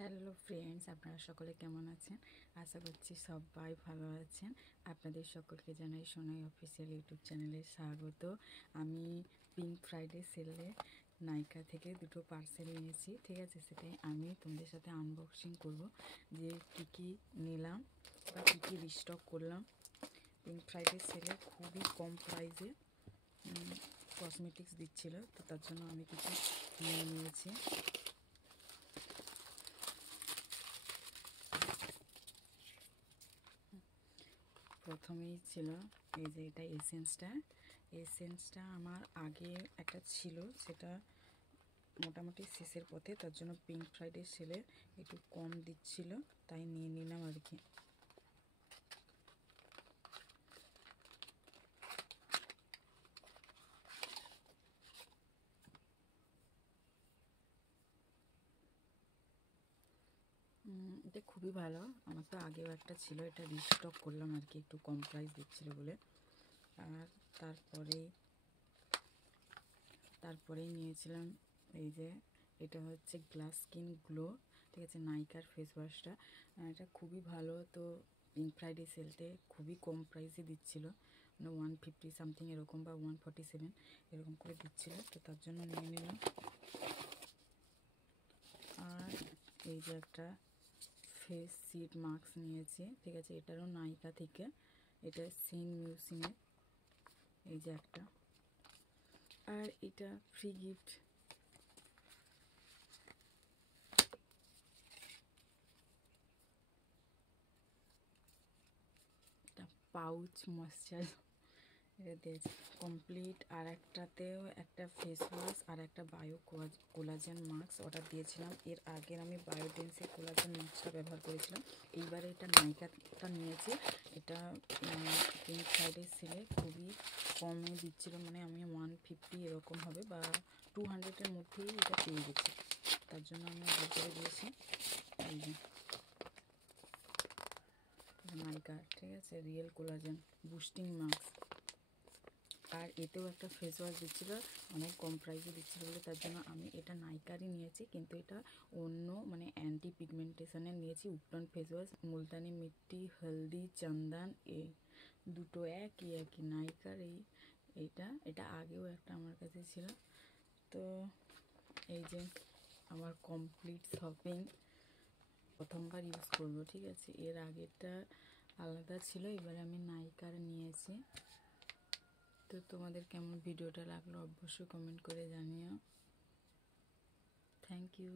Hello friends, আপনারা সকলে কেমন আছেন? আশা করছি সবাই ভালো আছেন। আপনাদের সকলকে জানাই সোনাই অফিসিয়াল ইউটিউব চ্যানেলে স্বাগত। আমি পিঙ্ক ফ্রাইডে সেলে নাইকা থেকে দুটো পার্সেল নিয়েছি, ঠিক আছে? সেটাই আমি তোমাদের সাথে আনবক্সিং করব, যে কী কী নিলাম বা কী কী রিস্টক করলাম। পিঙ্ক ফ্রাইডে সেলে খুবই কম প্রাইসে কসমেটিক্স দিচ্ছিল, তো তার জন্য আমি কিছু নিয়ে নিয়েছি। প্রথমেই ছিল এই যে এটা এসেন্সটা আমার আগে একটা ছিল, সেটা মোটামুটি শেষের পথে, তার জন্য পিঙ্ক ফ্রাইডে সেলে একটু কম দিচ্ছিল, তাই নিয়ে নিলাম আর কি। এটা খুবই ভালো, আমার তো আগেও একটা ছিল, এটা রিস্টক করলাম আর কি, একটু কম প্রাইস দিচ্ছিল বলে। আর তারপরেই নিয়েছিলাম এই যে এটা হচ্ছে গ্লাস স্কিন গ্লো, ঠিক আছে, নাইকার ফেস ওয়াশটা। এটা খুবই ভালো, তো পিঙ্ক ফ্রাইডে সেলতে খুবই কম প্রাইসে দিচ্ছিল, মানে 150 সামথিং এরকম বা 147 এরকম করে দিচ্ছিল, তো তার জন্য নিয়ে নিলাম। আর এই যে একটা ফেস সিড মাস্ক নিয়েছি, ঠিক আছে, এটারও নাইকা থেকে, এটা সিন মিউসিনের, এই যে একটা। আর এটা ফ্রি গিফট, পাউচ ময়েশ্চার, এটা দিয়েছে কমপ্লিট। আর একটাতেও একটা ফেস ওয়াশ আর একটা বায়ো কোলাজেন মাস্ক অর্ডার দিয়েছিলাম। এর আগের আমি বায়োডেন্সের কোলাজেন মাস্কটা ব্যবহার করেছিলাম, এইবারে এটা নাইকাটা নিয়েছি। এটা পিঙ্ক ফ্রাইডে সেলে খুবই কমে দিচ্ছিল, মানে আমি 150 এরকম হবে বা 200-এর মধ্যেই এটা পেয়ে গেছি, তার জন্য আমি অর্ডার করে দিয়েছি। এই যে নাইকা, ঠিক আছে, রিয়েল কোলাজেন বুস্টিং মাস্ক। আর এতেও একটা ফেস ওয়াশ দিচ্ছিলো, অনেক কম প্রাইসে দিচ্ছিলো বলে তার জন্য আমি এটা নাইকারই নিয়েছি, কিন্তু এটা অন্য মানে অ্যান্টি পিগমেন্টেশনের নিয়েছি। উপটন ফেস ওয়াশ, মুলতানি মিট্টি, হলদি, চন্দন, এই দুটো একই নাইকার। এটা আগেও একটা আমার কাছে ছিল। তো এই যে আমার কমপ্লিট শপিং, প্রথমবার ইউজ করবো, ঠিক আছে, এর আগেরটা আলাদা ছিল, এবারে আমি নাইকার নিয়েছি। তো তোমাদের কেমন ভিডিওটা লাগলো অবশ্যই কমেন্ট করে জানিও। Thank you.